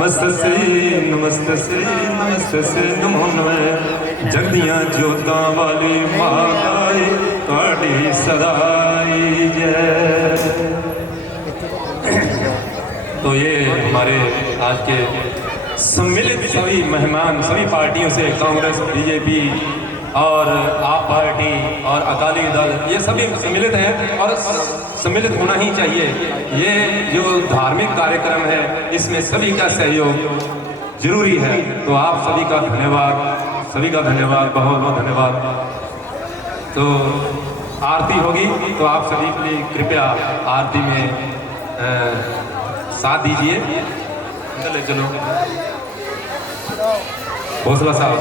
नमस्ते से नमो नमः। जगदियां जोतां वाली माई काड़ी सदाई जय। तो ये हमारे आज के सम्मिलित सभी मेहमान सभी पार्टियों से, कांग्रेस, बीजेपी और आप पार्टी और अकाली दल, ये सभी सम्मिलित हैं और सम्मिलित होना ही चाहिए। ये जो धार्मिक कार्यक्रम है इसमें सभी का सहयोग जरूरी है। तो आप सभी का धन्यवाद, बहुत बहुत धन्यवाद। तो आरती होगी तो आप सभी के लिए कृपया आरती में साथ दीजिए। चले चलो हौसला साहब।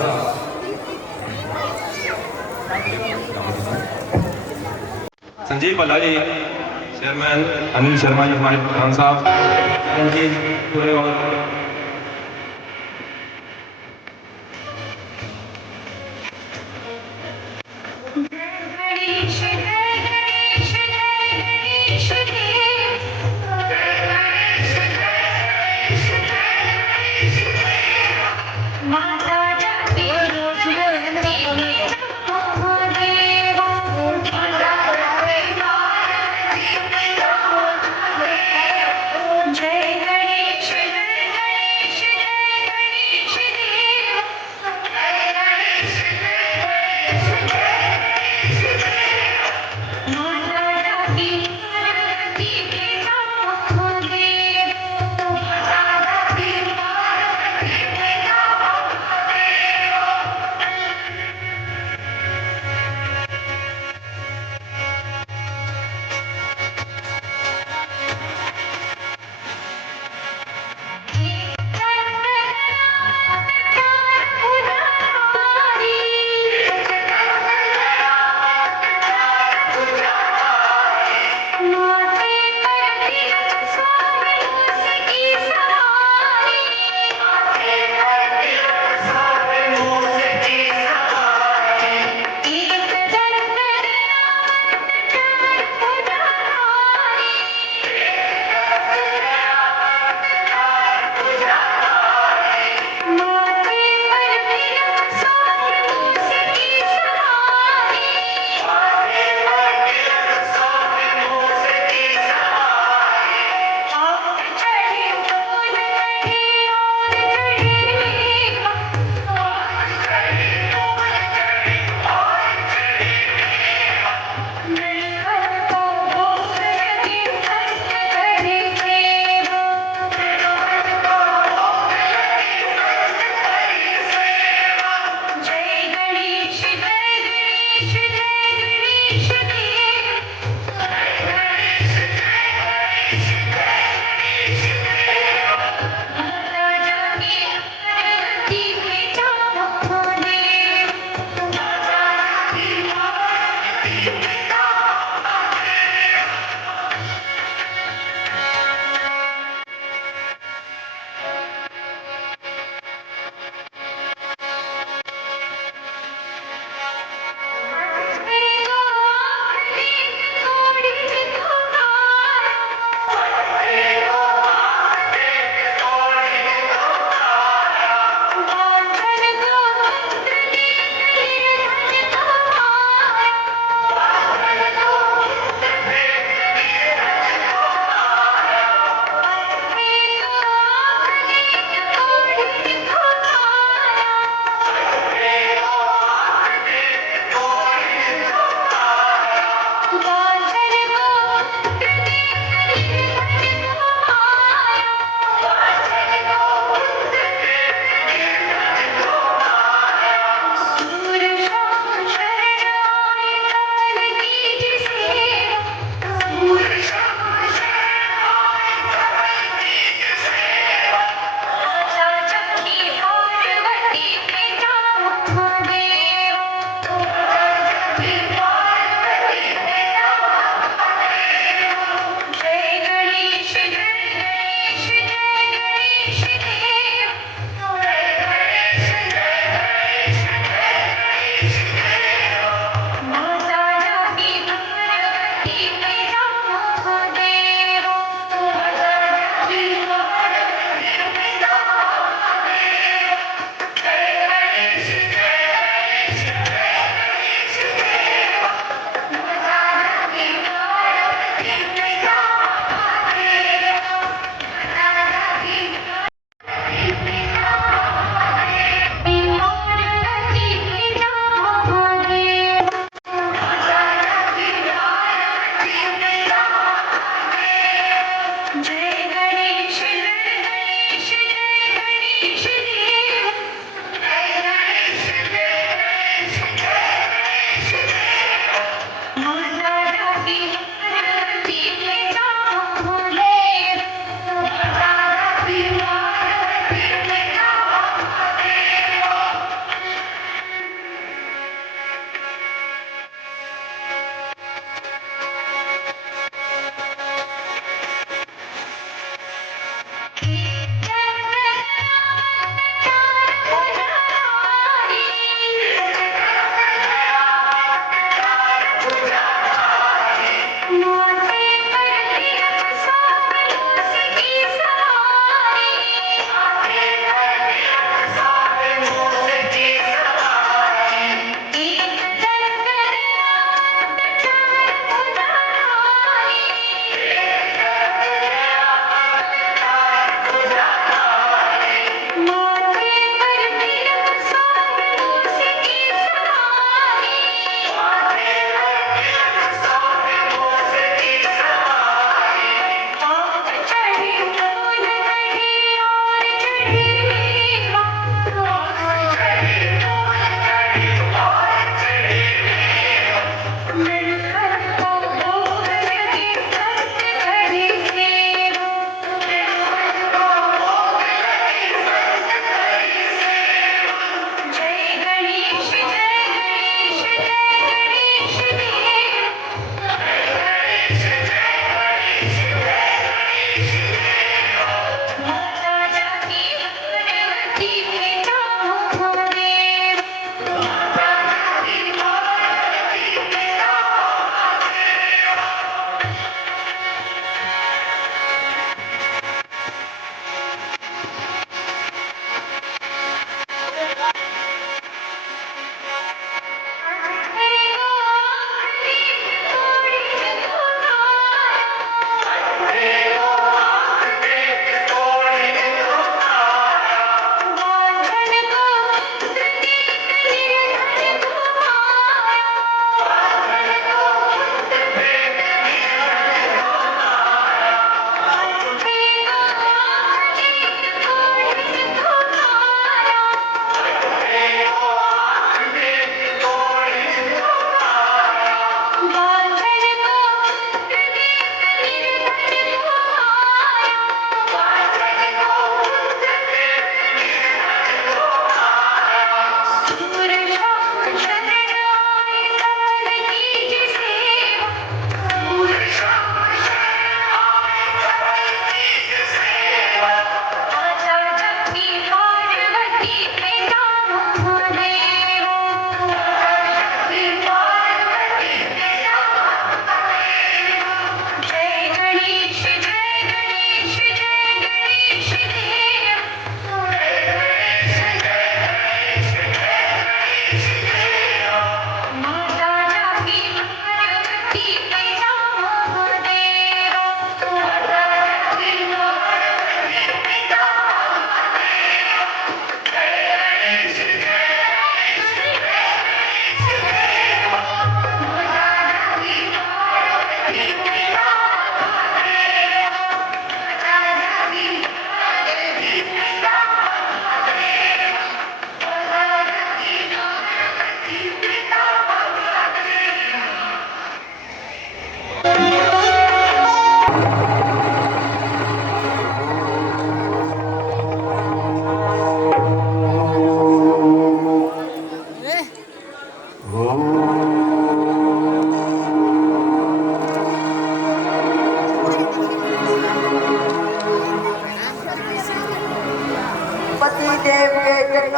संजीव बल्लारी चेयरमैन, अनिल शर्मा जी हमारे प्रधान साहब, उनकी पूरे और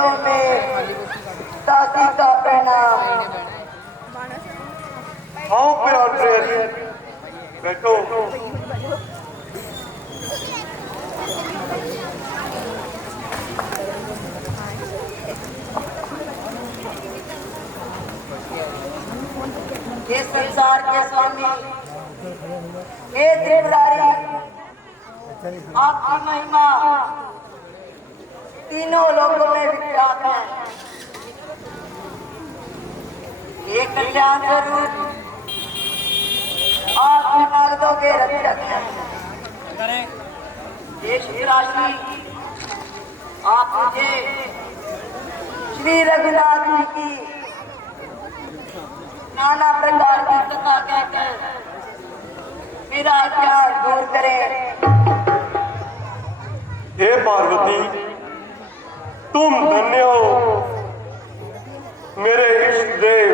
चरणों में दासी का प्रणाम। आओ प्यार प्रिय बैठो। ये संसार के स्वामी, ये त्रिपुरारी, आपकी महिमा तीनों लोगों में विख्यात है। ये कल्याण स्वरूप आप नारदों के रक्षक हैं। ये शिवराशि आप मुझे श्री रघुनाथ जी की नाना प्रकार की कथा कहकर मेरा ज्ञान दूर करें। हे पार्वती, तुम धन्य हो। मेरे इष्ट देव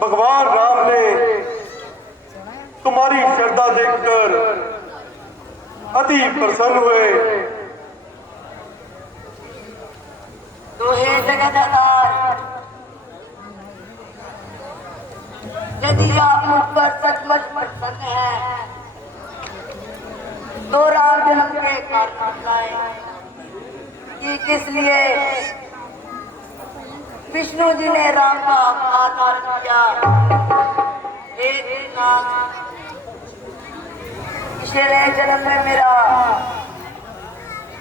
भगवान राम ने तुम्हारी श्रद्धा देखकर अति प्रसन्न हुए। तो हे जगदाधार, यदि आप मुझ पर सचमुच प्रसन्न हैं तो राम जन्म के कारण बताएं कि किस लिए विष्णु जी ने राम का अवतार धारण किया। हे दीननाथ, पिछले जन्म में मेरा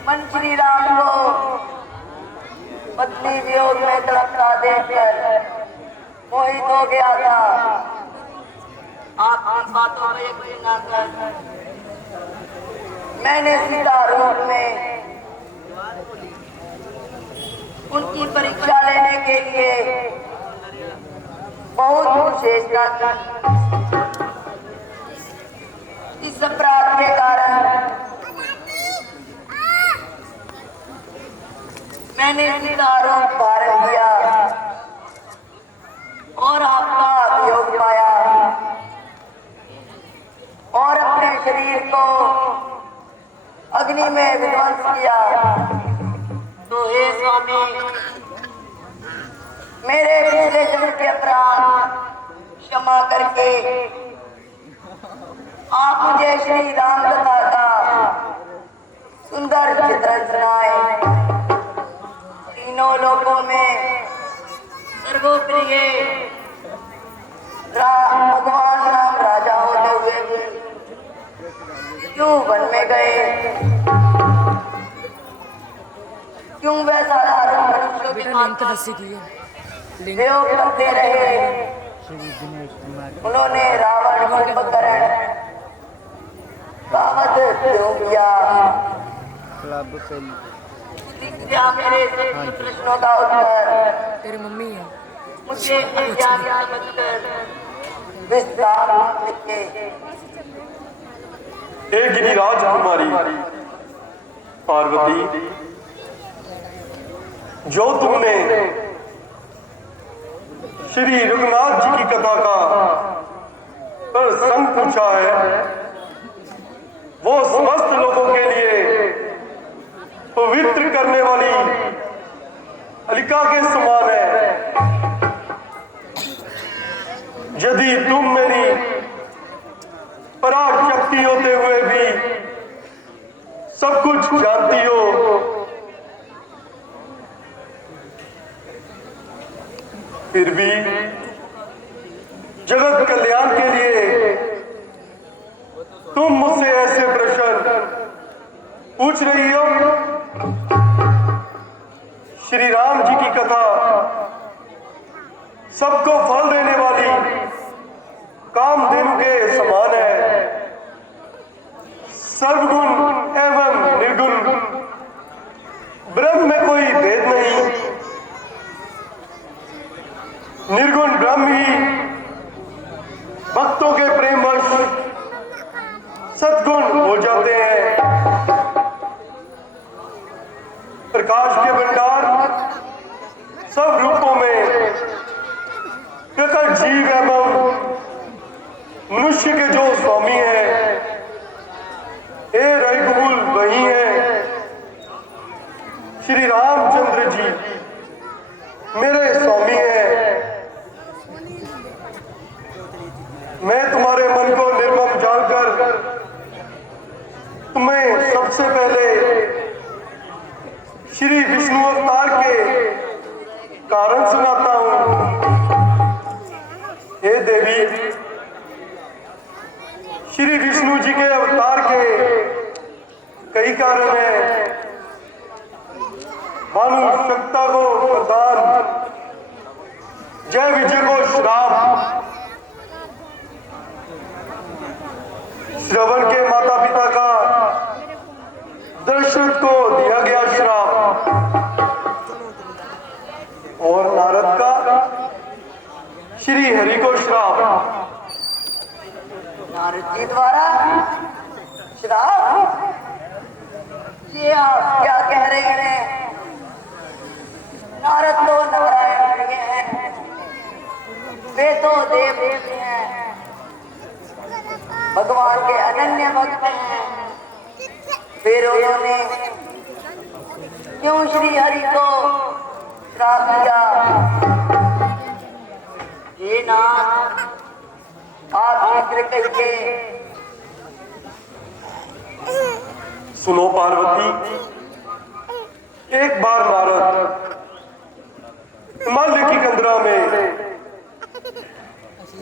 मन श्री राम को पत्नी वियोग में तड़पता देखकर मोहित हो गया था। आप इन बातों में यकीन न कर मैंने सीता रूप में उनकी परीक्षा लेने के लिए बहुत चेष्टा की। इस अपराध के कारण मैंने सीता रूप धारण किया और आपका वियोग पाया और अपने शरीर को अग्नि में विध्वंस किया। तो हे स्वामी, मेरे पिछले जन्म के अपराध क्षमा करके आप मुझे श्री राम कथा का सुंदर चित्रण सुनाए। तीनों लोगों में सर्वोप्रिय भगवान राम राजा होते हुए भी क्यों वन में गए? क्यों वह साधारण मनुष्यों के वियोग करते रहे? उन्होंने रावण कुंभकर्ण का वध क्यों किया? क्या मेरे सभी प्रश्नों का उत्तर तेरी मम्मी है मुझे अज्ञान समझकर विस्तार लिखे। हे गिरिराज कुमारी पार्वती, जो तुमने श्री रघुनाथ जी की कथा का प्रसंग पूछा है, वो समस्त लोगों के लिए पवित्र करने वाली अलिका के समान है। यदि तुम मेरी पराग शक्ति होते हुए भी सब कुछ जानती हो, फिर भी जगत कल्याण के लिए तुम मुझसे ऐसे प्रश्न पूछ रही हो। श्री राम जी की कथा सबको फल देने वाली कामधेनु के समान है। सर्वगुण एवं निर्गुण ब्रह्म में कोई भेद नहीं। निर्गुण ब्रह्म ही भक्तों के प्रेमवश सद्गुण हो जाते हैं। प्रकाश के भंडार सब रूपों में प्रकट जीव एवं मनुष्य के जो स्वामी है, हे तुम्हें सबसे पहले श्री विष्णु अवतार के कारण सुनाता हूं। हे देवी, श्री विष्णु जी के अवतार के कई कारण हैं। भानु शक्ता को प्रदान, जय विजय को श्राप, श्रवण के माता पिता का दशरथ को दिया गया श्राप, और नारद का श्री हरि को श्राप। नारद जी द्वारा श्राप? ये आप क्या कह रहे हैं? नारद तो नारायण जी हैं, वे तो देव ऋषि हैं, भगवान के अनन्य भक्त हैं। फिर उन्होंने क्यों श्री हरि को श्राप दिया? ये नाथ, आप शीघ्र कहिए। सुनो पार्वती, एक बार नारद हिमालय की कंदरा में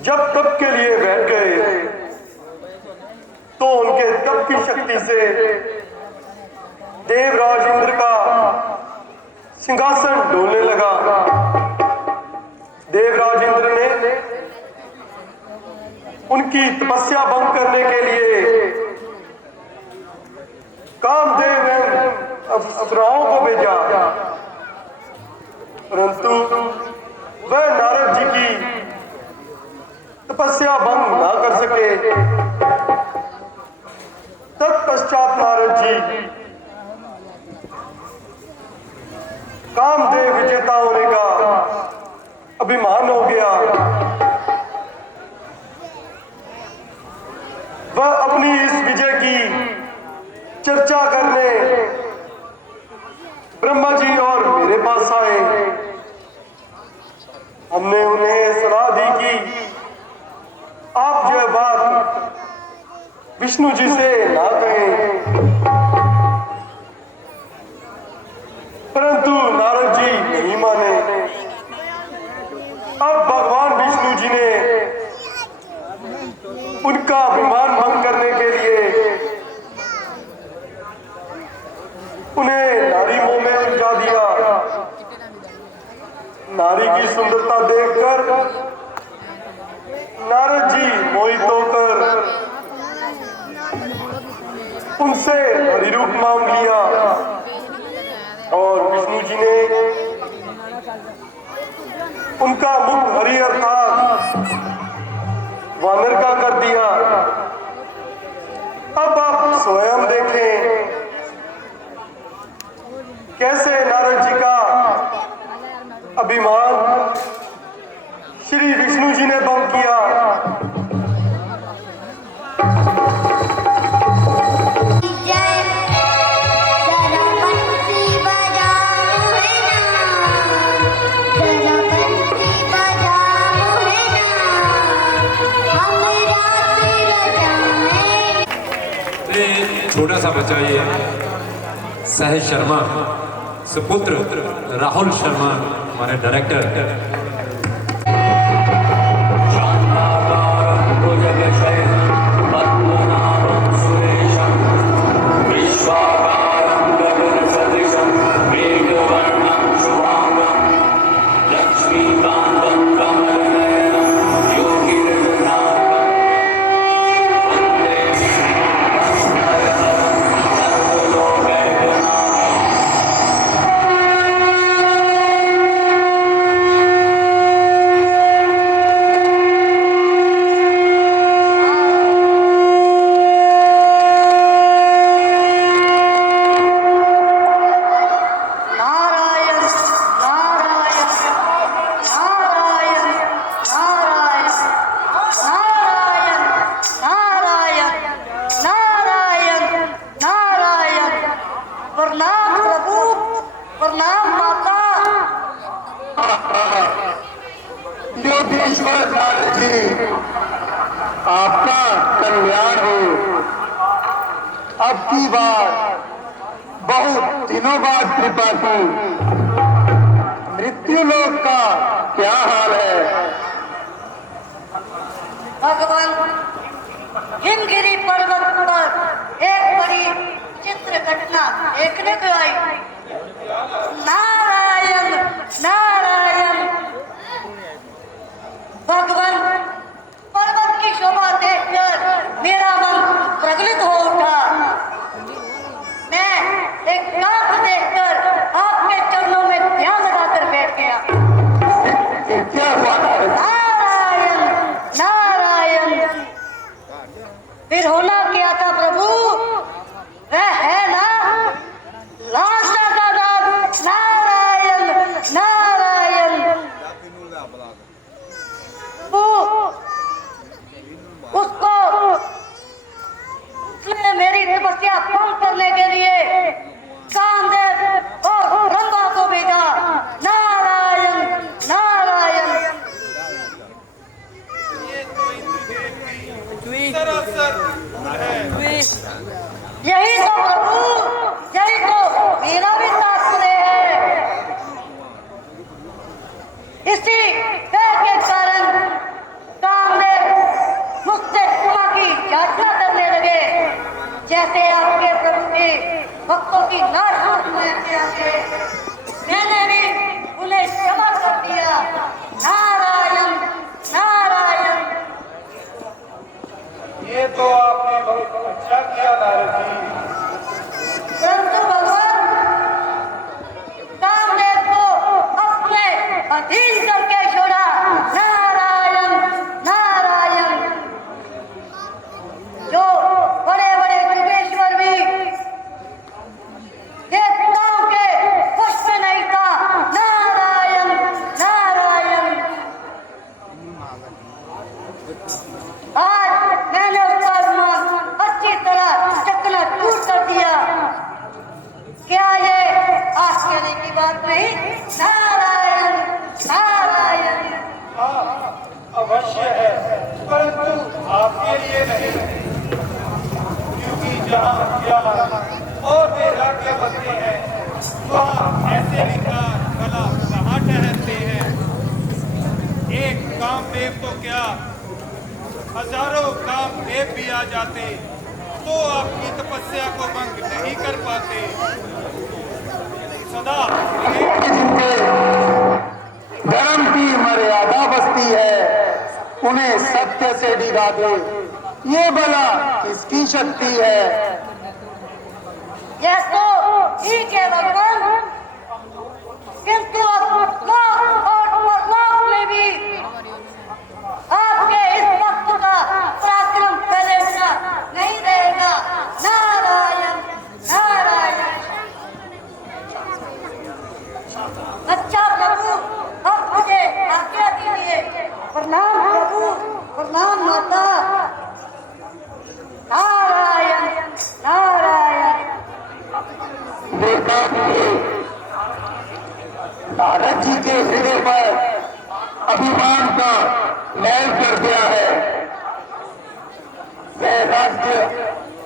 जब तप के लिए बैठ गए तो उनके तप की शक्ति से देवराज इंद्र का सिंहासन डोलने लगा। देवराज इंद्र ने उनकी तपस्या भंग करने के लिए कामदेव एवं अप्सराओं को भेजा, परंतु वह नारद जी की तपस्या भंग ना कर सके। तत्पश्चात नारद जी कामदेव विजेता होने का अभिमान हो गया। वह अपनी इस विजय की चर्चा करने ब्रह्मा जी और मेरे पास आए। हमने उन्हें सलाह दी कि आप यह बात विष्णु जी से ना कहें, परंतु नारद जी नहीं माने। अब भगवान विष्णु जी ने उनका अभिमान भंग करने के लिए उन्हें नारी मोह में उलझा दिया। नारी की सुंदरता देखकर नारद जी मोहित होकर उनसे हरि रूप मांग लिया, और विष्णु जी ने उनका मुख हरि अर्थात वानर का कर दिया। अब आप स्वयं देखें कैसे नारद जी का अभिमान श्री विष्णु जी ने भंग किया। छोटा सा बच्चा ये सहज शर्मा, सुपुत्र राहुल शर्मा, हमारे डायरेक्टर। अब की बार बहुत दिनों बाद कृपा की। मृत्यु लोक का क्या हाल है? भगवान, हिमगिरी पर्वत पर एक बड़ी चित्र घटना देखने को आई। नारायण नारायण। भगवान, पर्वत की शोभा देखकर मेरा मन प्रज्वलित हो उठा। मैं एक नाथ देखकर आपके चरणों में ध्यान लगाकर बैठ गया। क्या हुआ? नारायण नारायण। फिर होना क्या था प्रभु? वह है ना लाशा का नाम नारायण नारायण। वो उसको उसने मेरी तपस्या भंग करने के लिए कामदेव और ब्रह्मा को भेजा। नारायण नारायण। यही तो प्रभु, यही तो मेरा भी तात्पर्य है। इसी भय के कारण कामदेव मुझसे क्षमा की याचना करने लगे। जैसे आपके प्रभु के भक्तों की नाश आगे मैंने भी उन्हें क्षमा कर दिया। नारायण नारायण। ये तो आपने बहुत अच्छा किया नारद जी। परंतु भगवान, कामदेव को अपने अधीन करके छोड़ा। नारायण नारायण। जो बड़े बड़े योगेश्वर भी देवताओं के वश में नहीं था। नारायण नारायण। आज मैंने उसका अभिमान अच्छी तरह चकनाचूर कर दिया। क्या ये आश्चर्य की बात नहीं? नारायण नारायण। अवश्य है, परंतु आपके लिए नहीं, क्योंकि जहाँ ज्ञान और वैराग्य बनते हैं वहाँ ऐसे विकार कला कहाँ ठहरते हैं। एक कामदेव तो क्या, हजारों कामदेव भी आ जाते तो आपकी तपस्या को भंग नहीं कर पाते। सदा जिनके धर्म की मर्यादा बसती है उन्हें सत्य से डिगा दे, ये भला किसकी शक्ति है? यह तो ठीक है भगवान, किंतु अब लोक और परलोक में भी आपके इस भक्त का पराक्रम पहले बिना नहीं रहेगा। नारायण नारायण। अच्छा प्रभु, अब मुझे आज्ञा दीजिए। प्रणाम प्रभु, प्रणाम माता। नारायण नारायण। देखा नारद जी के हृदय पर अभिमान का मैल कर दिया है। वैराग्य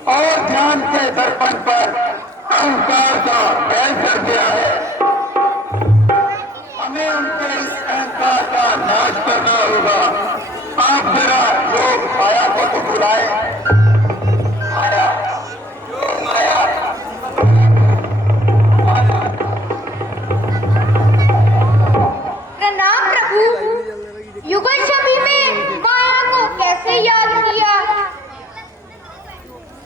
और ज्ञान के दर्पण पर अहंकार का मैल कर दिया है। हमें उनके इस अहंकार का नाश करना होगा। आप जरा योग माया को तो बुलाए। माया, योग माया। प्रणाम प्रभु। युगल छवि में माया को कैसे याद किया?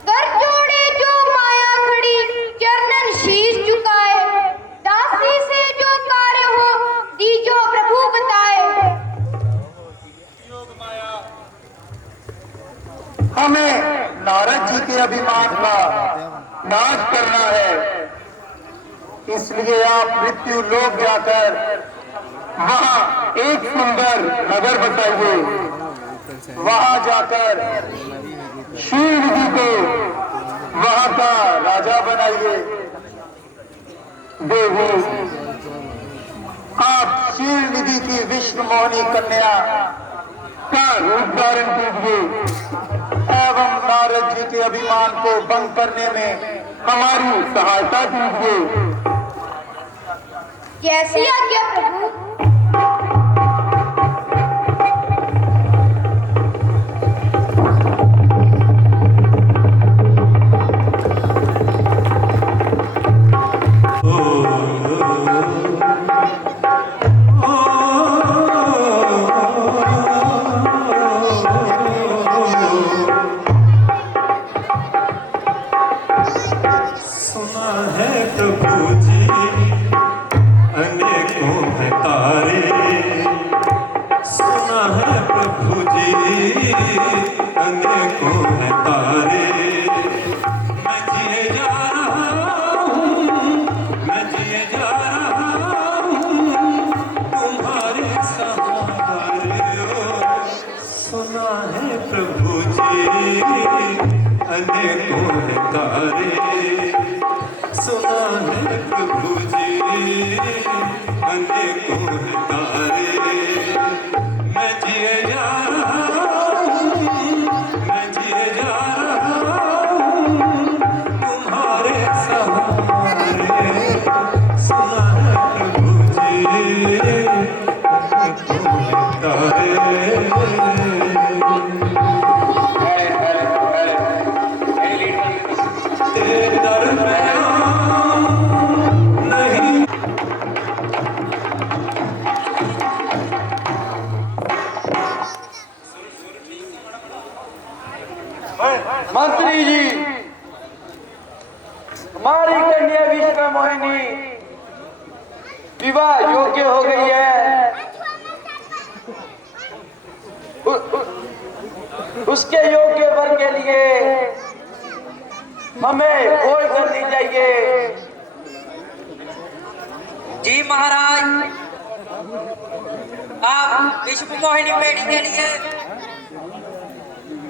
कर जोड़े जो माया खड़ी, चरणन शीश झुकाए। दासी से जो कार्य हो दीजो प्रभु बताए। योग माया हमें नारद जी के अभिमान का नाश करना है। इसलिए आप मृत्यु लोक जाकर वहाँ एक सुंदर नगर बसाइए। वहाँ जाकर शिव जी को वहाँ का राजा बनाइए। देवी, आप शिव निधि की विष्णु मोहिनी कन्या अपना रूप धारण कीजिए एवं नारद जी के अभिमान को भंग करने में हमारी सहायता कीजिए। कैसी आज्ञा प्रभु। सुना है प्रभु जी अनेकों हैं तारे, सुना है प्रभु जी अनेकों हैं तारे। मैं जिए जा रहा हूँ, मैं जिए जा रहा हूँ तुम्हारे सहारे हो। सुना है प्रभु जी अनेकों हैं तारे, सुना है प्रभु जी अनेकों हैं तारे। मैं जिए जा रहा हूँ, मैं जिए जा रहा हूँ तुम्हारे सहारे। सुना है प्रभु जी अनेकों हैं तारे। तेरे दर में नहीं मंत्री जी, हमारी कन्या विश्व मोहिनी विवाह योग्य हो गई है। उसके योग्य वर के लिए हमें खोज करनी चाहिए। जी महाराज, आप विश्व मोहिनी बेटी के लिए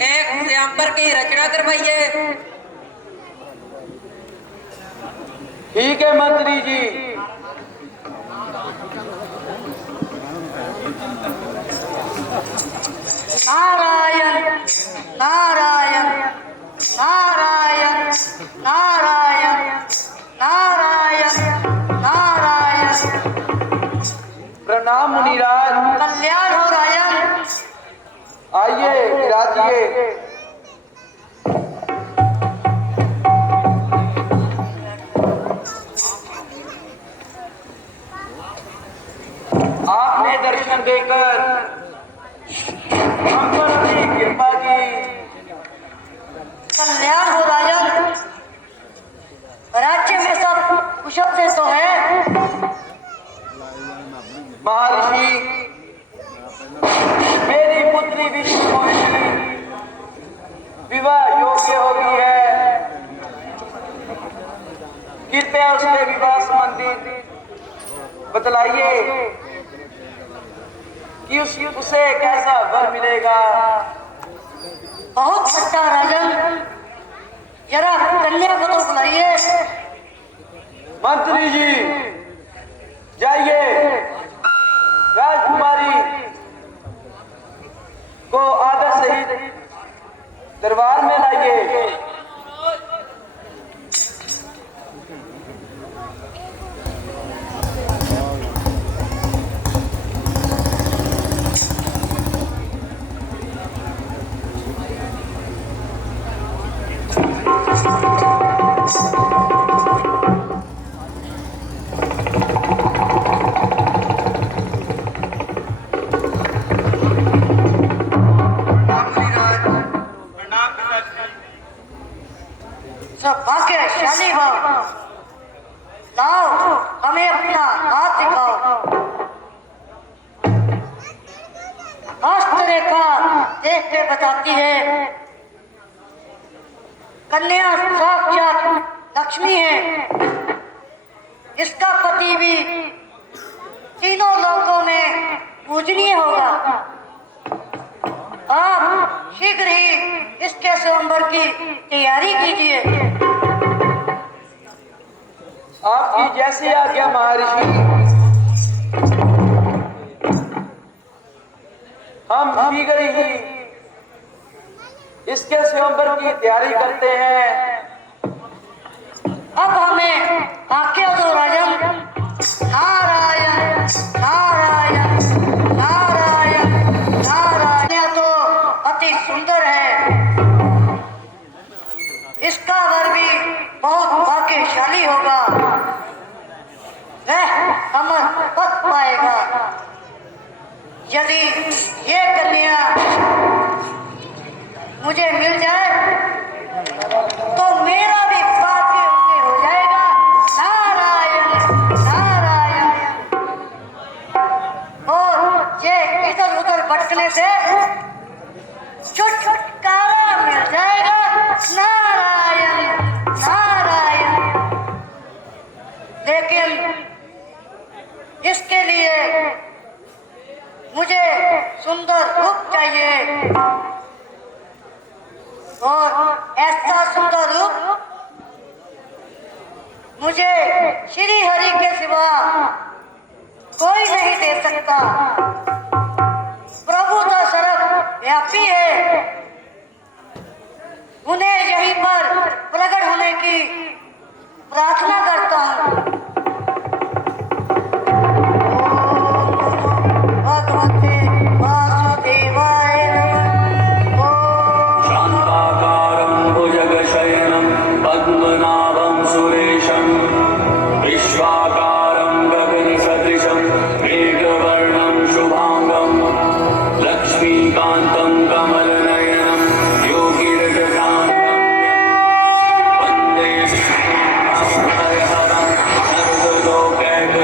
एक स्वयंवर की रचना करवाइए। ठीक है मंत्री जी। नारायण नारायण नारायण नारायण नारायण नारायण। प्रणाम मुनिराज। कल्याण हो रायन। आइए विराजिए। आपने दर्शन देकर हम पर अपनी कृपा की। कल्याण हो राजन। राज्य में सब कुशल से तो है। महर्षि, मेरी पुत्री विश्व मोहिनी विवाह योग्य हो गई है। कृपया उसके विवाह संबंधी बतलाइए कि उसे कैसा वर मिलेगा। बहुत सच्चा राजन, जरा कन्या को तो बुलाइए। मंत्री जी, जाइए राजकुमारी को आदर सहित दरबार में लाइए। सब भाग्यशाली हो। लाओ हमें अपना हाथ दिखाओ। हस्त रेखा देख के बताती है कन्या साक्षात लक्ष्मी है। इसका पति भी तीनों लोकों में पूजनीय होगा। आप शीघ्र ही इसके स्वयंवर की तैयारी कीजिए। आपकी जैसी आज्ञा महर्षि। हम शीघ्र ही इसके स्वयंवर की तैयारी करते हैं। अब हमें आज्ञा दो राजन। नारायण नारायण नारायण नारायण। यह तो अति सुंदर है, इसका वर भी बहुत भाग्यशाली होगा, वह अमर पद पाएगा। यदि ये कन्या मुझे मिल जाए तो मेरा भी भाग्य उसे हो जाएगा। नारायण नारायण। और ये इधर उधर भटकने से छुटकारा मिल जाएगा। नारायण नारायण। लेकिन इसके लिए मुझे सुंदर रूप चाहिए, और ऐसा सुंदर रूप मुझे श्री हरि के सिवा कोई नहीं दे सकता। प्रभु तो सर्वव्यापी है, उन्हें यहीं पर प्रकट होने की प्रार्थना करता हूँ। भगवते वासुदेवाय नमः। ओम शान्ताकारं भुजगशयनं पद्मनाभं सुरेशं विश्वाकारं गगनसदृशं मेघवर्णं शुभांगं लक्ष्मीकान्तं कमलनयनं योगिरजशान्तं वन्दे हरहरं सर्वलोकैकनाथम्।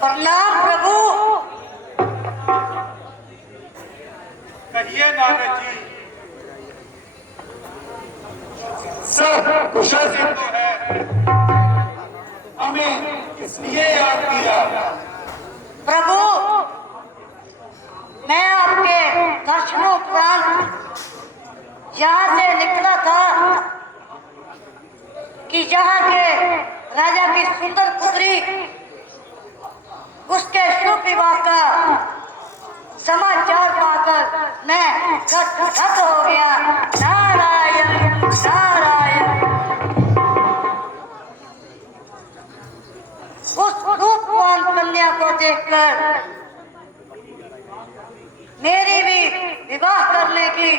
प्रणाम प्रभु। कहिए नारद जी। सब कुशल ये तो है, हमें इसलिए याद किया। प्रभु, मैं आपके दर्शनों उपरांत यहाँ से निकला था कि यहाँ के राजा की सुंदर पुत्री, उसके शुभ विवाह का समाचार पाकर मैं गदगद हो गया। नारायण नारायण। उस रूपवान कन्या को देखकर मेरी भी विवाह करने की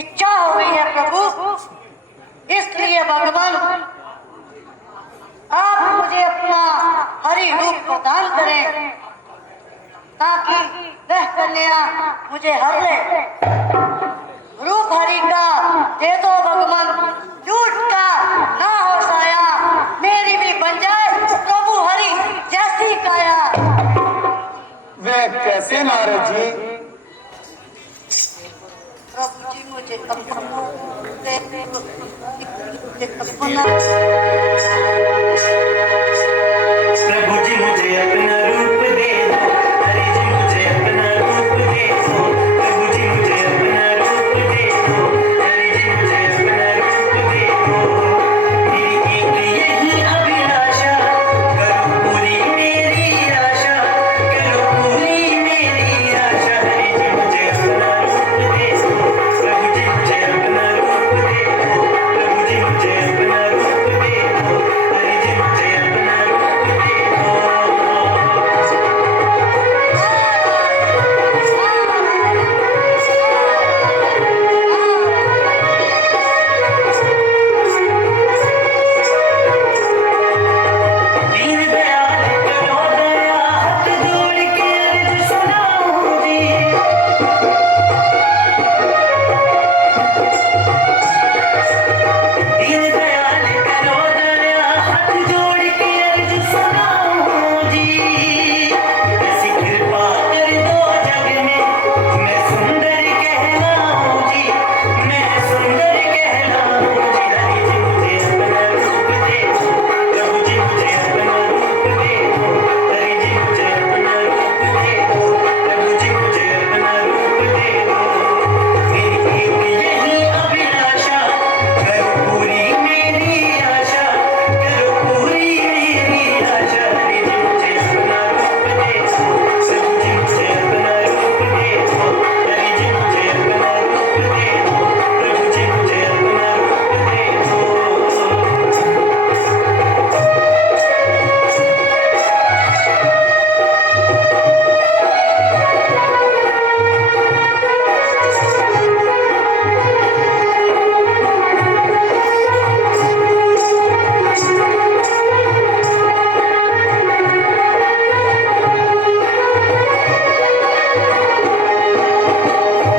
इच्छा हो गई है प्रभु। इसलिए भगवान आप मुझे अपना हरि रूप प्रदान करें, ताकि वह कन्या मुझे हर ले। रूप हरि का दे दो भगवान, झूठ का ना हो साया, मेरी भी बन जाए प्रभु हरि जैसी काया। वह कैसे नारद जी? प्रभु जी मुझे अपना प्रभु जी मुझे अपना रूप दे दो, हरि जी मुझे अपना रूप दे दो। प्रभु जी मुझे अपना रूप दे दो, हरि जी मुझे अपना रूप दे दो। मेरी एक यही अभिलाषा, करो पूरी मेरी आशा, करो पूरी मेरी आशा। हरि जी मुझे अपना रूप दे दो, प्रभु जी मुझे अपना रूप दे दो। प्रभु जी मुझे अपना रूप दे दो, हरि जी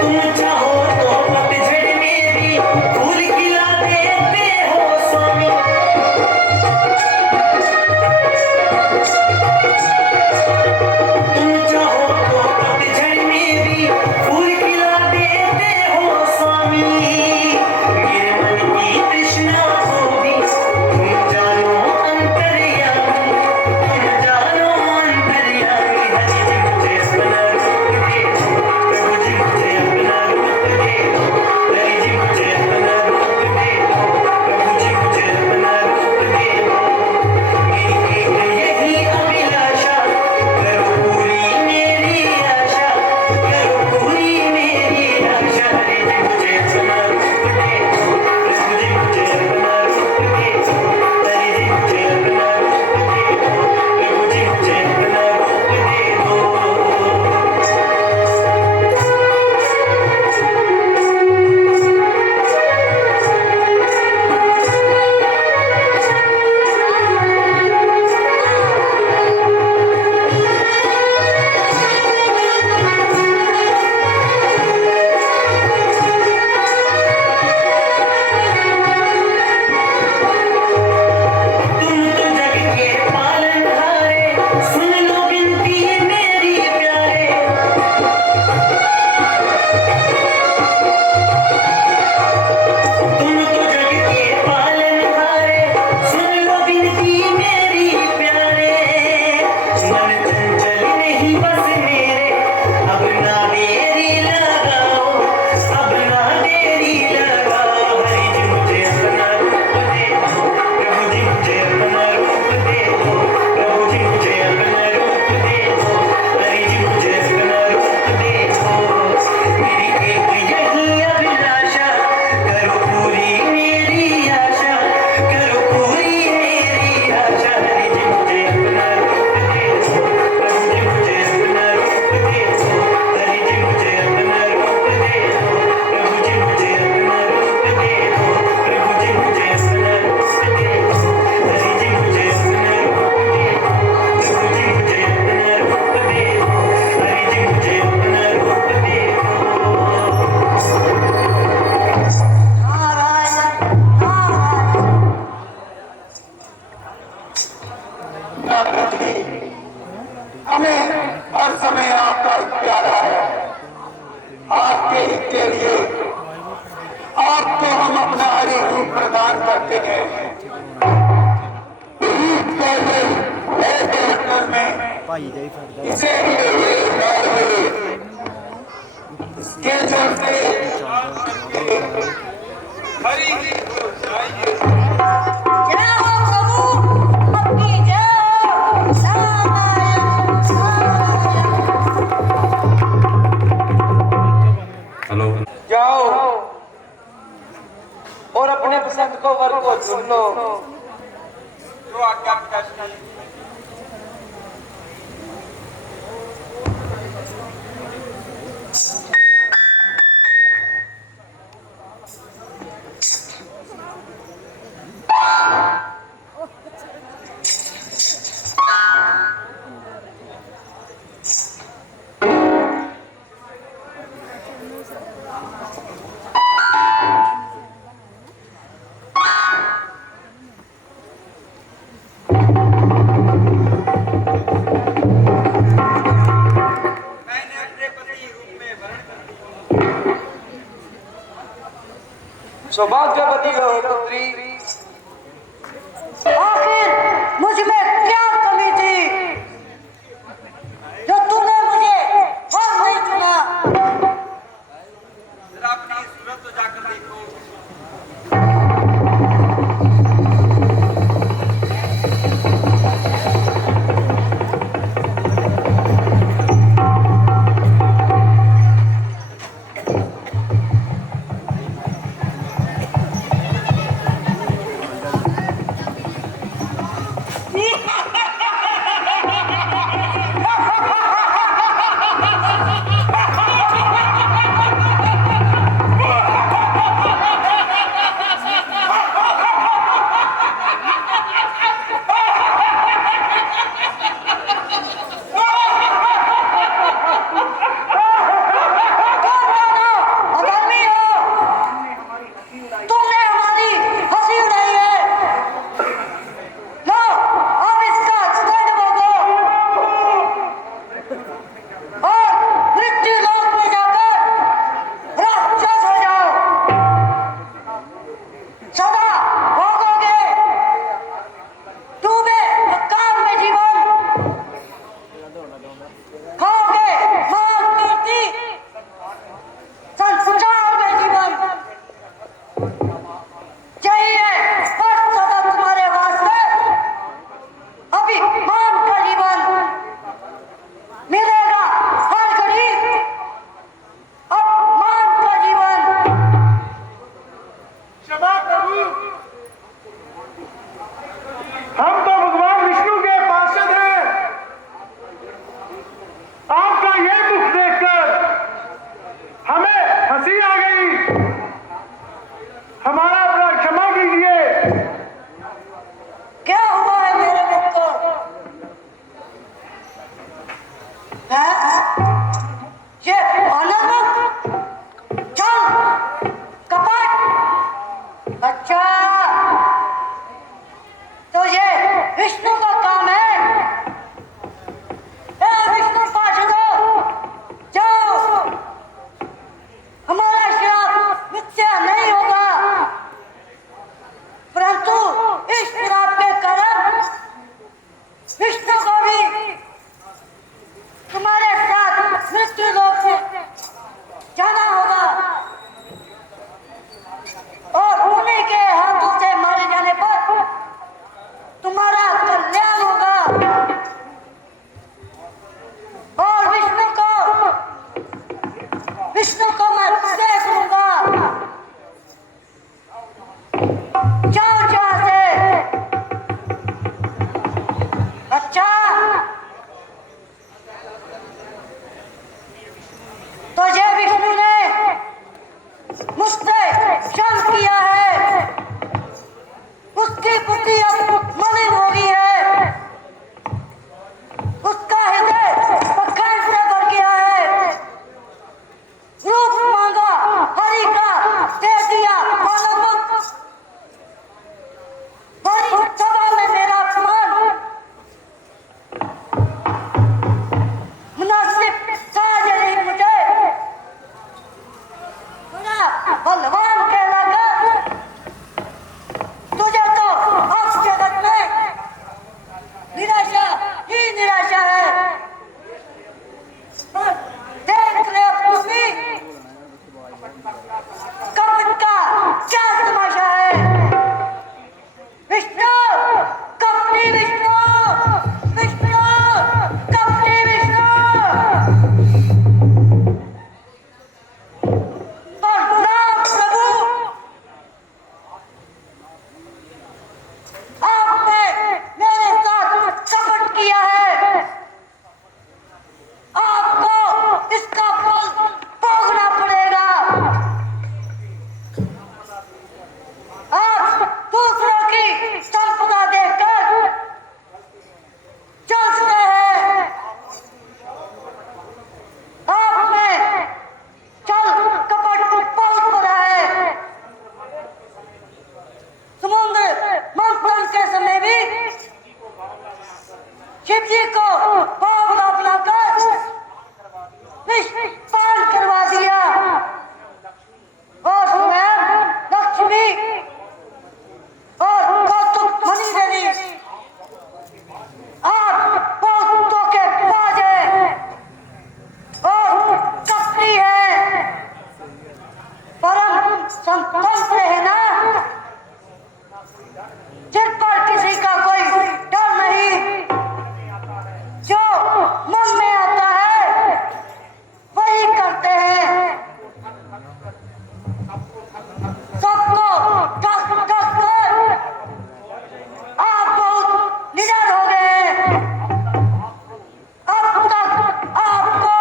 तुम चाहो तो पतझड़ में भी फूल खिला देते हो स्वामी। तुम चाहो तो पतझड़ में भी फूल खिला देते हो स्वामी। मेरे मन की तृष्णा को भी तुम जानो अंतर्यामी, तुम जानो अंतर्यामी। हरि जी मुझे अपना रूप दे दो, प्रभु जी मुझे अपना रूप दे दो। हरि जी मुझे अपना रूप दे दो, प्रभु जी मुझे अपना रूप दे दो। मेरी एक यही अभिलाषा, करो पूरी मेरी आशा, करो पूरी मेरी आशा। हरि जी मुझे अपना रूप दे दो, प्रभु जी मुझे अपना रूप दे दो। हरि जी मुझे अपना रूप दे दो, प्रभु जी मुझे अपना रूप दे दो। तुम तो जग के पालनहारे, सुन लो विनती मेरी प्यारे। तुम तो जग के पालनहारे, सुन लो विनती मेरी प्यारे। मन चंचल नहीं बस मेरे, अब ना देरी लगाओ, अब ना देरी लगाओ। हरि जी मुझे अपना रूप दे दो, प्रभु जी मुझे अपना रूप दे दो। प्रभु जी मुझे अपना रूप दे दो, हरि जी मुझे अपना रूप दे दो। मेरी एक यही अभिलाषा, करो पूरी मेरी आशा, करो पूरी मेरी आशा। हरि जी मुझे अपना रूप दे दो, प्रभु जी मुझे अपना रूप दे दो। हरि जी मुझे अपना रूप दे दो, प्रभु जी मुझे अपना रूप दे दो। प्रभु जी मुझे अपना रूप दे दो, हरि जी मुझे अपना रूप दे दो। प्रभु जी मुझे अपना रूप दे दो, हरि जी मुझे अपना रूप दे दो। नारायण नारायण। हमें हर समय आपका ही प्यारा है, आपके हित के लिए आपको हम अपना हरि रूप प्रदान करते हैं। ईद के दिन ऐसे अवसर में इसे इसके चलते हरि जी को चाहिए। जय हो प्रभु आपकी जय। नारायण नारायण। हेलो जाओ और अपने पसंद को वर को चुन लो। जो आज्ञा पिताश्री। मैंने अपने पति रूप में वर्ण कर दिया। सौभाग्यवती हो पुत्री। आखिर मुझ में क्या कमी थी जो तूने मुझे और नहीं चुना? जरा अपनी सूरत तो जाकर देखो। हमें हंसी आ गई। हमारा अपराध क्षमा कीजिए। क्या हुआ है मेरे मित्र? ये अनंत चल कपट। अच्छा, तो ये विष्णु का काम है। ए विष्णु पार्षदों, जाओ, हमारा श्राप मिथ्या नहीं होगा, परंतु इस श्राप के कारण विष्णु को भी तुम्हारे साथ मृत्यु लोक से जाना होगा और उन्हीं के हाथों से मारे जाने पर तुम्हारा कल्याण होगा और विष्णु को मैं देख लूंगा। जाओ जहां से। अच्छा, तो ये विष्णु ने मुझसे शंख किया है, उसकी बुद्धि अब मलिन हो गई है, उसका हृदय पखंड से भर गया है। रूप मांगा हरि का, दे दिया मानव। बड़ी सभा में मेरा अपमान मुनासिब साज नहीं मुझे। बलवान कहलाकर तुझे तो अब जगत में निराशा ही निराशा है। देख ले अब तू भी कपट का क्या तमाशा है। विष्णु, कपटी विष्णु, विष्णु, कपटी विष्णु। प्रणाम प्रभु, आपने मेरे साथ कपट किया है, आपको इसका फल भोगना पड़ेगा। आप दूसरों की संपदा देखकर चलते हैं, आप में चल कपट बहुत बड़ा है। समुद्र मंथन के समय भी शिव जी को बावला बुलाकर विष पान करवा दिया और स्वयं लक्ष्मी और कौतुक मणि देवी, आप बहुत धोखेबाज हैं और कपटी है। परम संतंत्र है ना, जिन पर किसी का कोई डर नहीं, जो मन में आता है वही करते हैं। सबको ठग ठग कर आप बहुत निडर हो गए हैं। अब तक आपको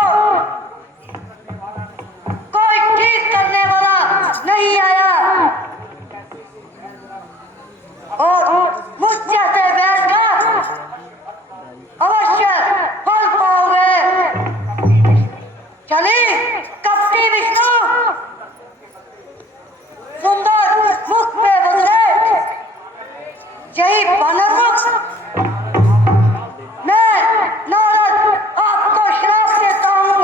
कोई ठीक करने वाला नहीं आया और मुझ जैसे बैल का अवश्य फल पाओगे। चलिए कपटी विष्णु, सुंदर मुख पे बदले यही बानर मुख। मैं नारद आपको श्राप देता हूँ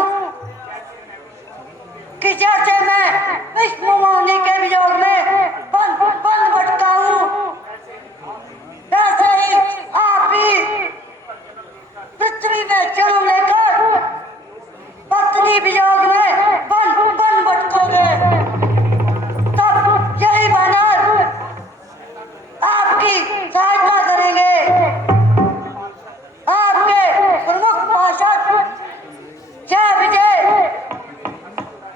कि जैसे मैं विष्णु मुनि के वियोग में बन भटका हूँ, वैसे ही आप भी पृथ्वी में जन्म लेकर पत्नी वियोग में बन भटकोगे। तब यही बानर आपकी सहायता करेंगे। आपके प्रमुख पार्षद जय विजय,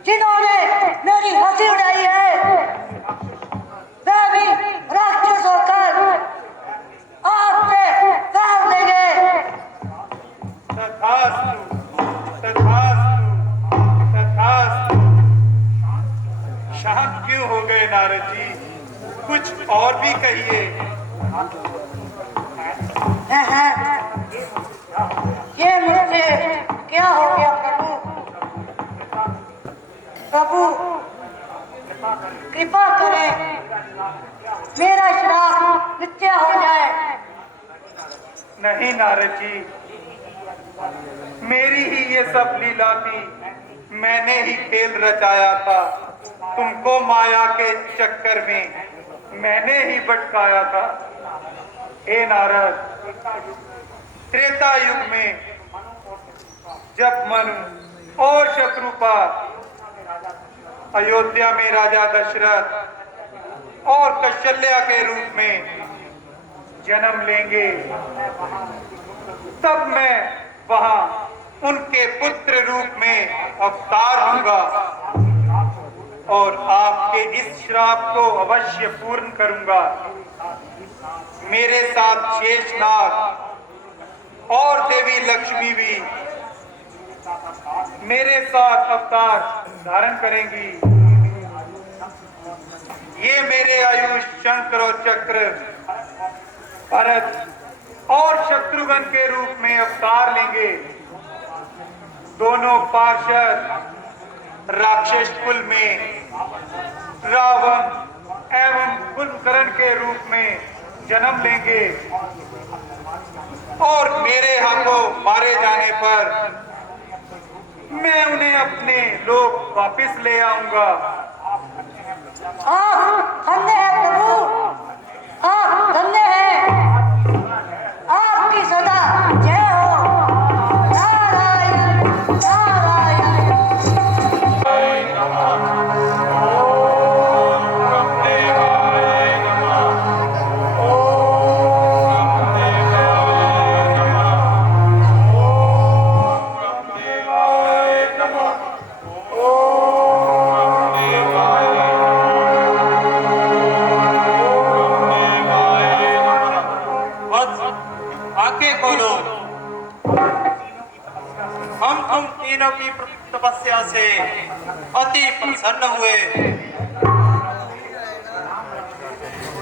जिन्होंने मेरी हंसी उड़ाई है, वह भी राक्षस होकर आपसे पैर लेंगे। तथास्तु, तथास्तु, तथास्तु। नारद जी, कुछ और भी कहिए। ये मुझसे क्या हो गया प्रभु? प्रभु कृपा करें, मेरा श्राप मिथ्या हो जाए। नहीं नारद जी, मेरी ही ये सब लीला थी, मैंने ही खेल रचाया था, तुमको माया के चक्कर में मैंने ही भटकाया था। हे नारद, त्रेता युग में जब मनु और शत्रुपा अयोध्या में राजा दशरथ और कौशल्या के रूप में जन्म लेंगे, तब मैं वहां उनके पुत्र रूप में अवतार दूंगा और आपके इस श्राप को अवश्य पूर्ण करूंगा। मेरे साथ शेषनाग और देवी लक्ष्मी भी मेरे साथ अवतार धारण करेंगी। ये मेरे आयुष शंकर और चक्र भरत और शत्रुघ्न के रूप में अवतार लेंगे। दोनों पार्षद राक्षस कुल में रावण एवं कुंभकर्ण के रूप में जन्म लेंगे और मेरे हाथों मारे जाने पर मैं उन्हें अपने लोक वापिस ले आऊंगा। आप धन्य है प्रभु, आप धन्य है, आपकी सदा जय हो। नारायण नारायण। आंखें खोलो। हम तुम तीनों की तपस्या से अति प्रसन्न हुए।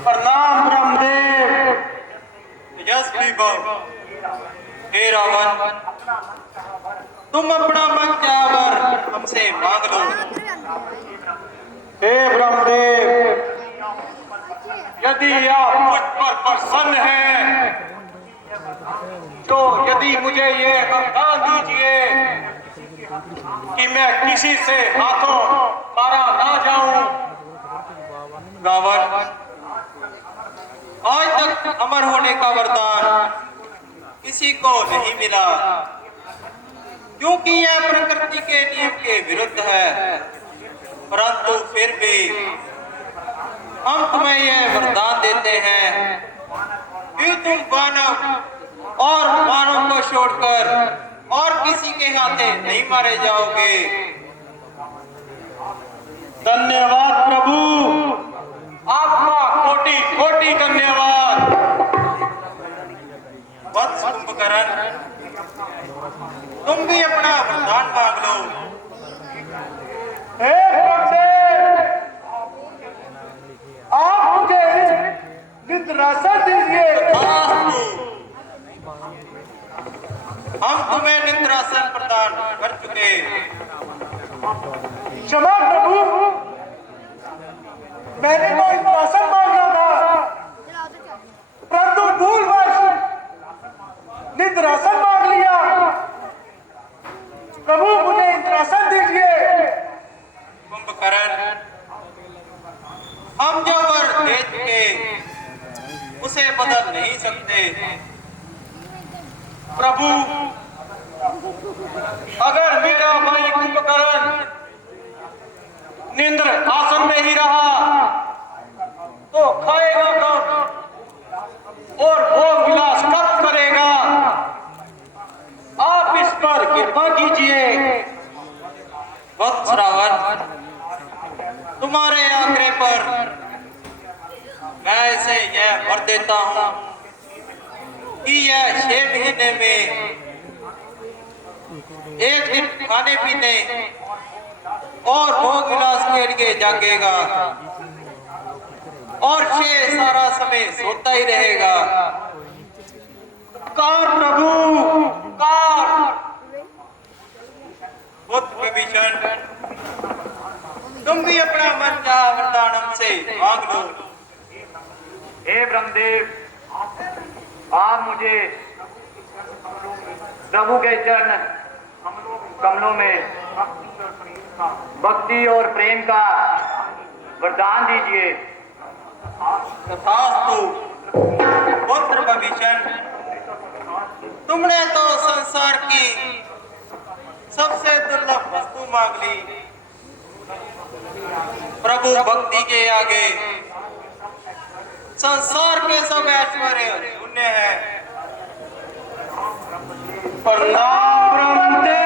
प्रणाम ब्रह्मदेव। तेजस्वी भव। हे रावण, तुम अपना मन क्या वर हमसे मांग लो। हे ब्रह्मदेव, यदि आप मुझ पर प्रसन्न हैं तो यदि मुझे ये वरदान दीजिए कि मैं किसी से हाथों मारा ना जाऊं। रावण, आज तक अमर होने का वरदान किसी को नहीं मिला, क्योंकि यह प्रकृति के नियम के विरुद्ध है। परंतु फिर भी हम तुम्हें यह वरदान देते हैं कि तुम वानव और मानव को छोड़कर और किसी के हाथे नहीं मारे जाओगे। धन्यवाद प्रभु, आपका कोटि कोटि धन्यवाद। वत्स कुंभकर्ण, तुम भी अपना वरदान मांग लो। हे ब्रह्मदेव, आप मुझे निद्रासन दीजिए। हम तुम्हें निद्रासन प्रदान कर चुके। क्षमा प्रभु, मैंने तो निद्रासन मांगा था, परंतु भूलवश निद्रासन मांग लिया। प्रभु मुझे निद्रासन दीजिए। कुंभकर्ण, हम जो वर दे चुके उसे बदल नहीं सकते। प्रभु, अगर मेरा भाई कुंभकर्ण निंद्र आसन में ही रहा तो खाएगा कब और भोग विलास कब करेगा? आप इस पर कृपा कीजिए। वत्स रावण, तुम्हारे आग्रह पर मैं इसे यह वर देता हूँ कि यह 6 महीने में एक दिन खाने पीने और भोग विलास के लिए जागेगा। और शेर सारा समय सोता ही रहेगा। कार प्रभु कार। पुत्र विभीषण, तुम भी अपना मन चाहा वरदान हमसे मांग लो। हे ब्रह्मदेव, आप मुझे प्रभु के चरण कमलों में भक्ति और प्रेम का वरदान दीजिए। तथास्तु पुत्र विभीषण, तुमने तो संसार की सबसे दुर्लभ वस्तु मांग ली। प्रभु भक्ति के आगे संसार के सब ऐश्वर्य शून्य है। प्रणाम ब्रह्मदेव।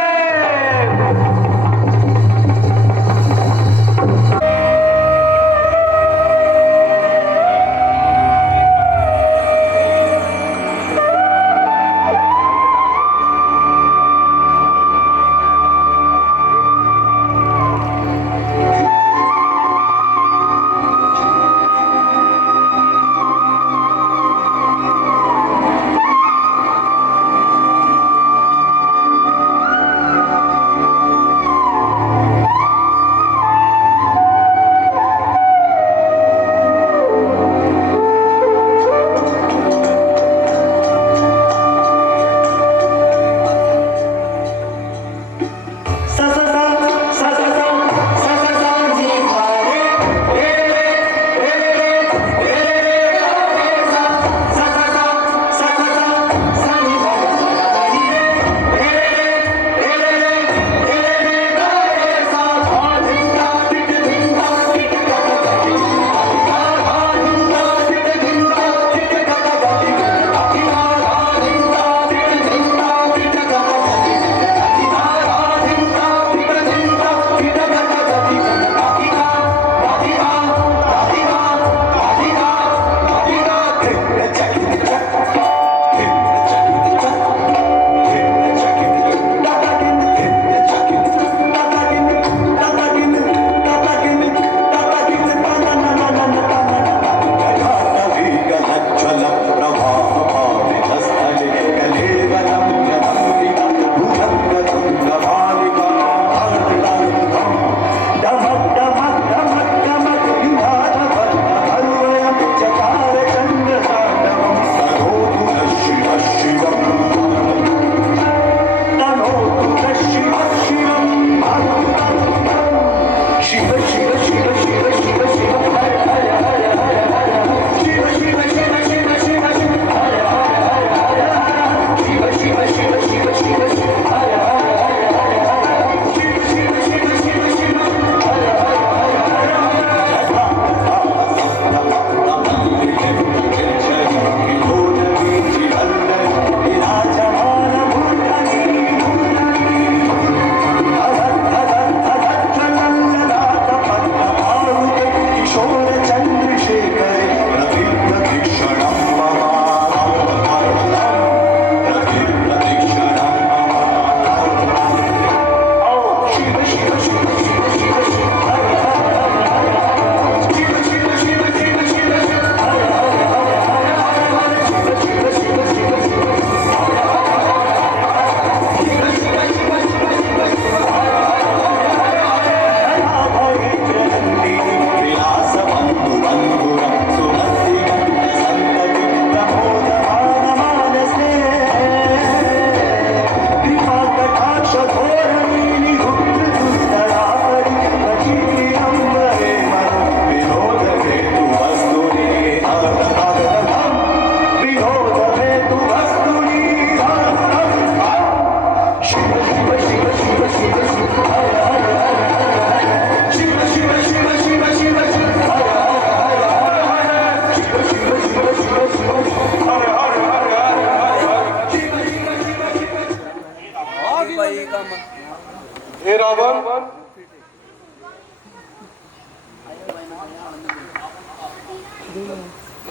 हे रावण,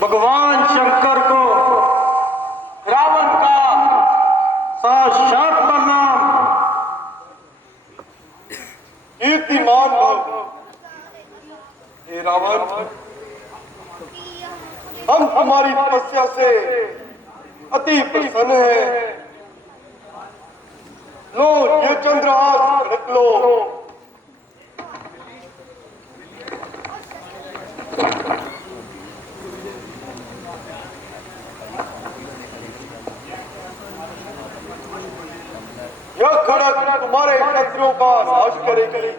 भगवान शंकर को रावण का साक्षात प्रणाम। कीर्तिमान भव। हे रावण, हम तुम्हारी तपस्या से अति प्रसन्न हैं। लो ये चंद्रहास रख लो। यह खड़क तुम्हारे शत्रुओं का नाश करेगी,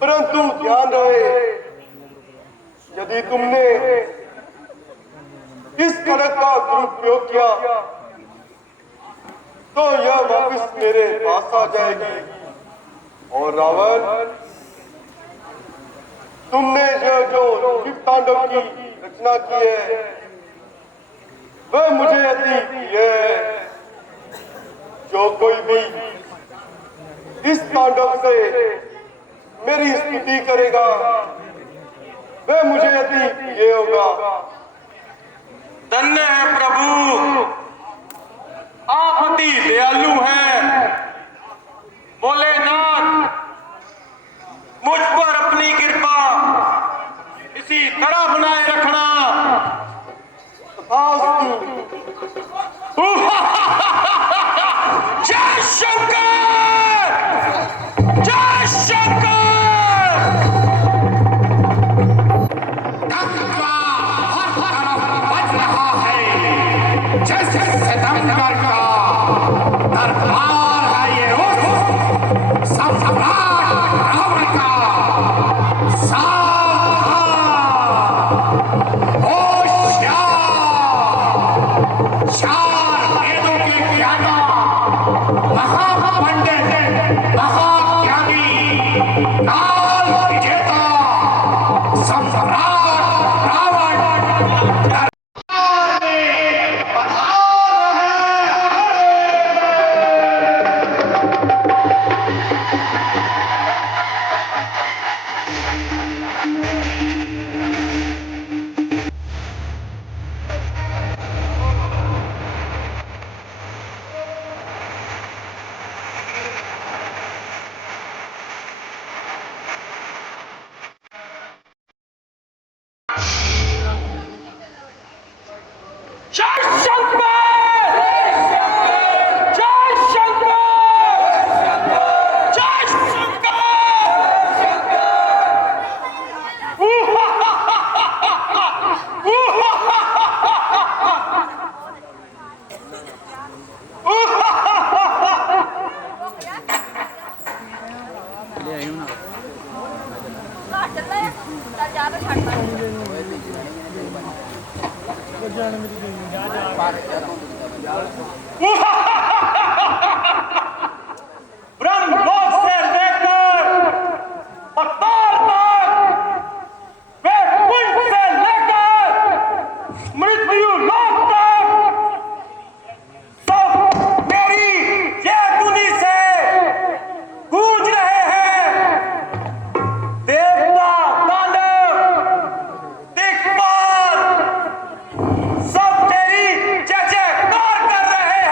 परंतु ध्यान रहे, यदि तुमने इस खड़क का दुरुपयोग किया तो यह वापस मेरे पास आ जाएगी। और रावण, तुमने यह जो शिव तांडव की रचना की है वह मुझे अति प्रिय है। जो कोई भी इस तांडव से मेरी स्तुति करेगा वह मुझे अति प्रिय होगा। धन्य है प्रभु, आप अति दयालु हैं। भोलेनाथ, मुझ पर अपनी कृपा इसी तरह बनाए रखना। जय शंकर, जय शंकर। जैसे सितंबर का दरबार है ये उस सम्राट रावण का। होशियार, चार वेदों के ज्ञाता, महापंडित, महाज्ञानी, काल विजेता सम्राट रावण ब्रह्मलोक से लेकर पाताल तक, वैकुंठ से लेकर मृत्यु लोक तक, सब मेरी जय धुनी से गूंज रहे हैं। देवता, दानव, दिक्पाल सब तेरी जय जयकार कर रहे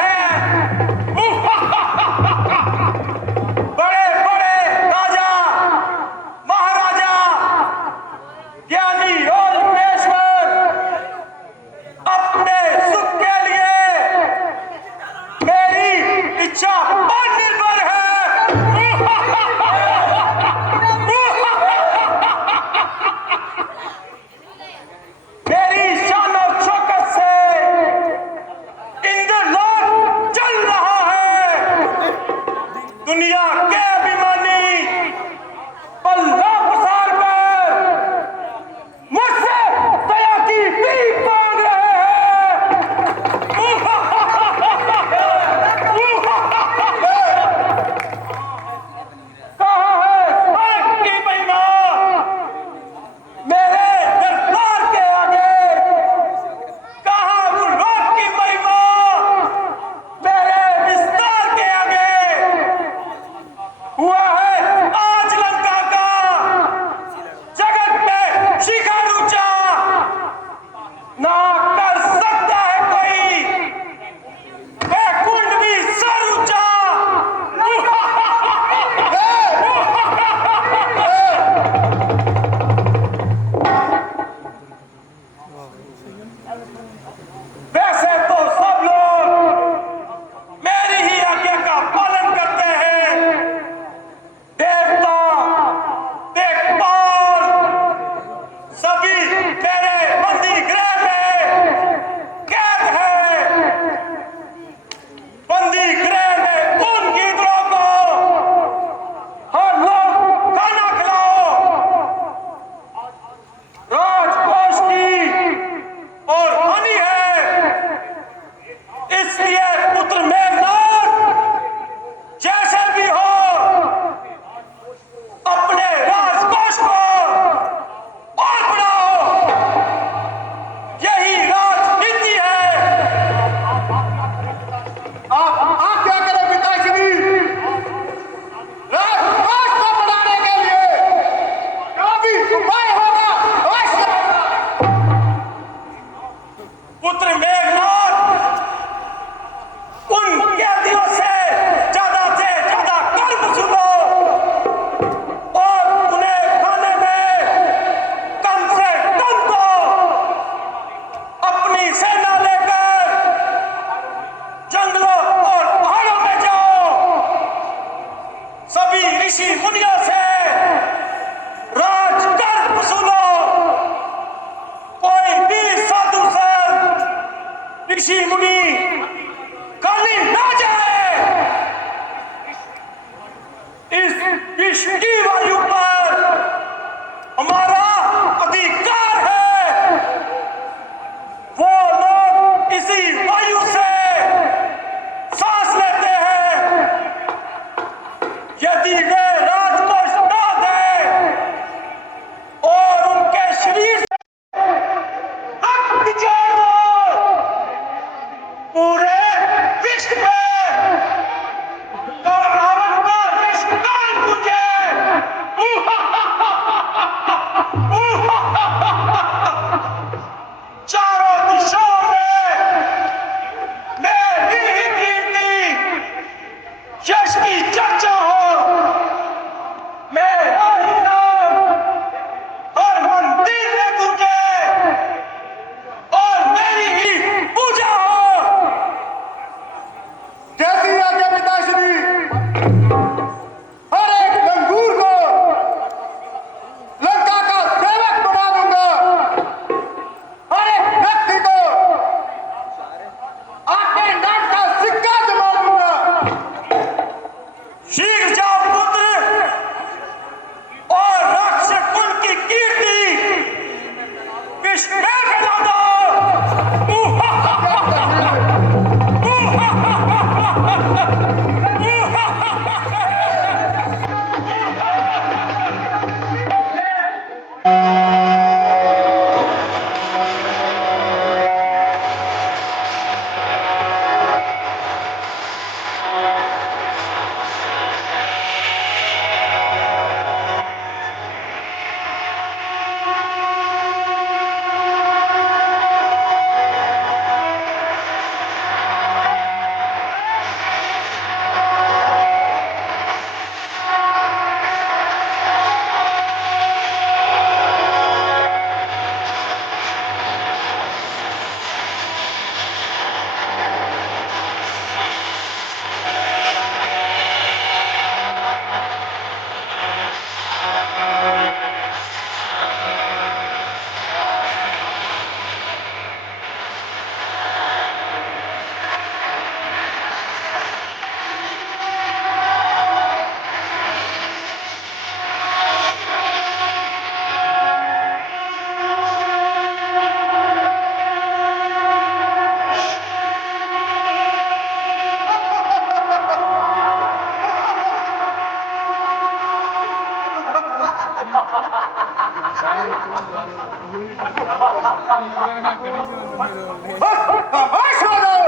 खामोश हो जाओ।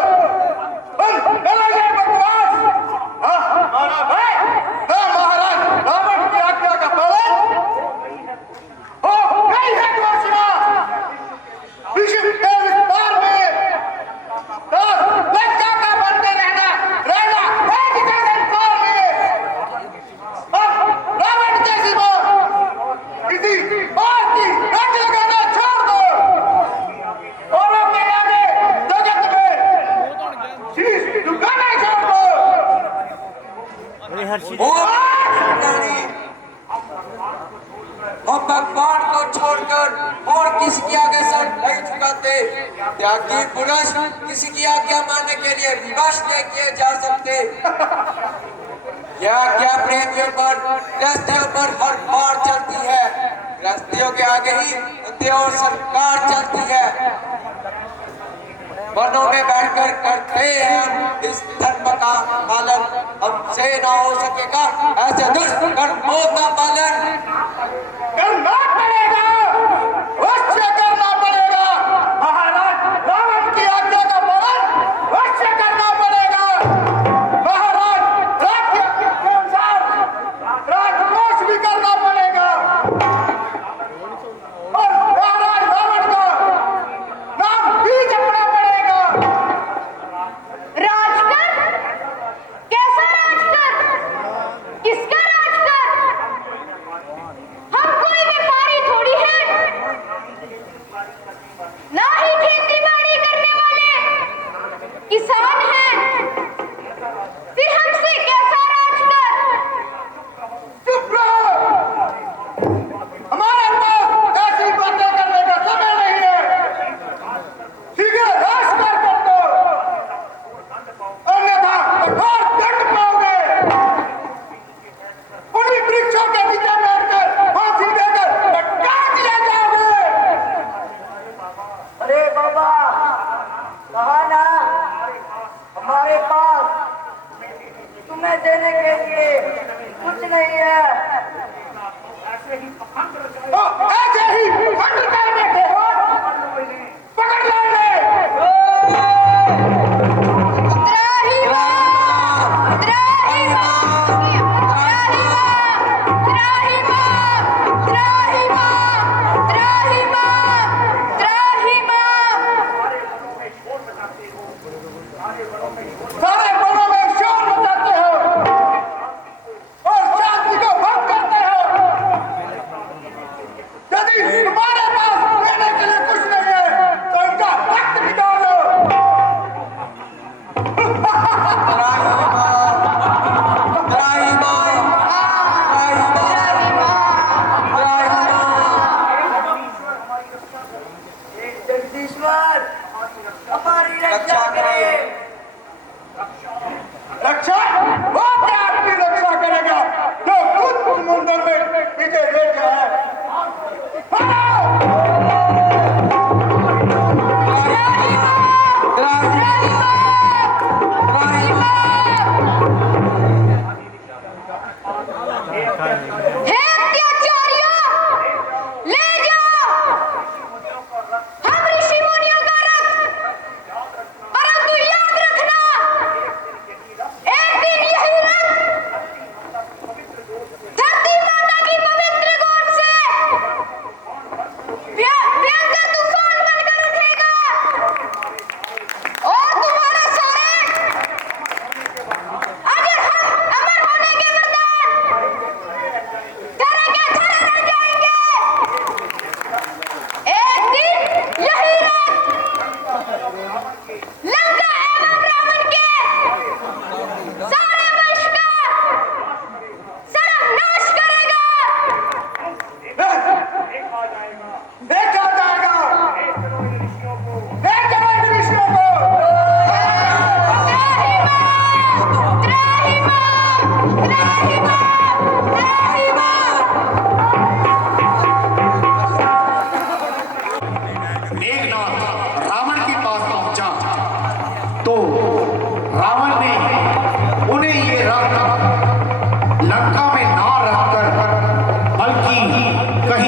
बंद करो ये बकवास। महाराज रावण की आज्ञा का पालन हो नहीं है घोषणा। विश्व के विस्तार में लज्जा का बनते रहना एक जैसे काल में। अब रावण जैसी बात किसी बात की रट लगाना छोड़ दो। औरों के आगे जगत में शीश झुकाना छोड़ दो। हम भगवान को छोड़कर और किसी की आगे सर नहीं झुकाते। त्यागी पुरुष किसी की आज्ञा मानने के लिए विवश नहीं किए जा सकते। यह आज्ञा प्रेमियों पर गृहस्थियों पर हर बार चलती है। गृहस्थियों के आगे ही अंधे और सरकार चलती है। वनों में बैठकर करते हैं इस धर्म का पालन। हमसे ना हो सकेगा ऐसे दुष्ट कर्मों का पालन। करना पड़ेगा, अवश्य करना पड़ेगा। महाराज रावण की आज्ञा का पालन अवश्य करना पड़ेगा। महाराज राज्य के अनुसार राजकोष भी करना पड़ेगा और महाराज रावण का नाम भी जपना पड़ेगा। राजकर? कैसा राजकर? किसका राजकर? हम कोई व्यापारी थोड़ी हैं, ना ही खेती बाड़ी करने वाले किसान हैं। फिर हमसे कैसा राजकर? चुप रहो। हमारे पास ऐसी बातें करने का समय नहीं है। शीघ्र राजकर कर दो, अन्यथा कठोर दंड पाओगे। उन्हीं वृक्षों के नीचे बैठकर फांसी देकर लटका दिया जाओगे। अरे बाबा, कहा ना हमारे पास तुम्हें देने के लिए कुछ नहीं है। तो ऐसे ही खंड कर बैठे हो, पकड़ लेंगे। त्राहिमाम, त्राहिमाम, त्राहिमाम, त्राहिमाम, त्राहिमाम, त्राहिमाम। सारे बड़ों में शोर मचाते हो और शांति को भंग करते हो।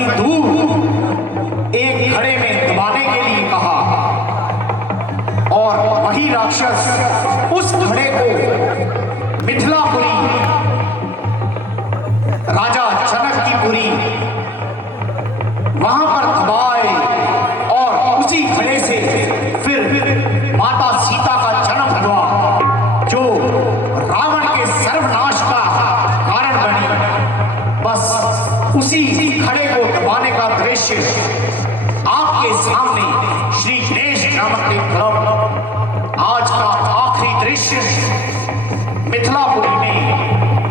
कहीं दूर एक घड़े में दबाने के लिए कहा और वही राक्षस उस घड़े को मिथिलापुरी राजा जनक की पुरी वहां पर दबाए और उसी घड़े से फिर माता सीता का जन्म हुआ जो रावण के सर्वनाश का कारण बनी। बस उसी घड़े को दबाने का दृश्य आपके सामने श्री गणेश नामक के तरफ आज का आखिरी दृश्य मिथिलापुरी में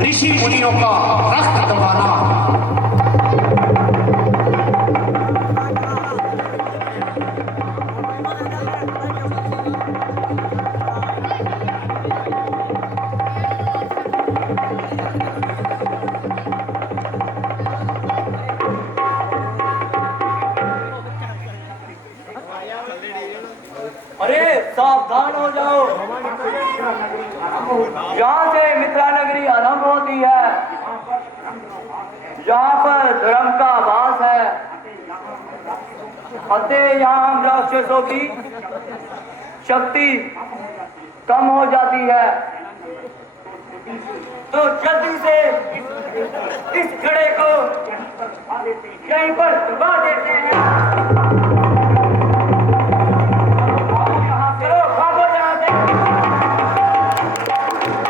ऋषि मुनियों का रक्त दबाना। अरे सावधान हो जाओ, यहाँ से मिथिला नगरी आरंभ होती है, यहाँ पर धर्म का वास है। अतः यहाँ हम राक्षसों की शक्ति कम हो जाती है, तो जल्दी से इस घड़े को कहीं पर दबा देते हैं।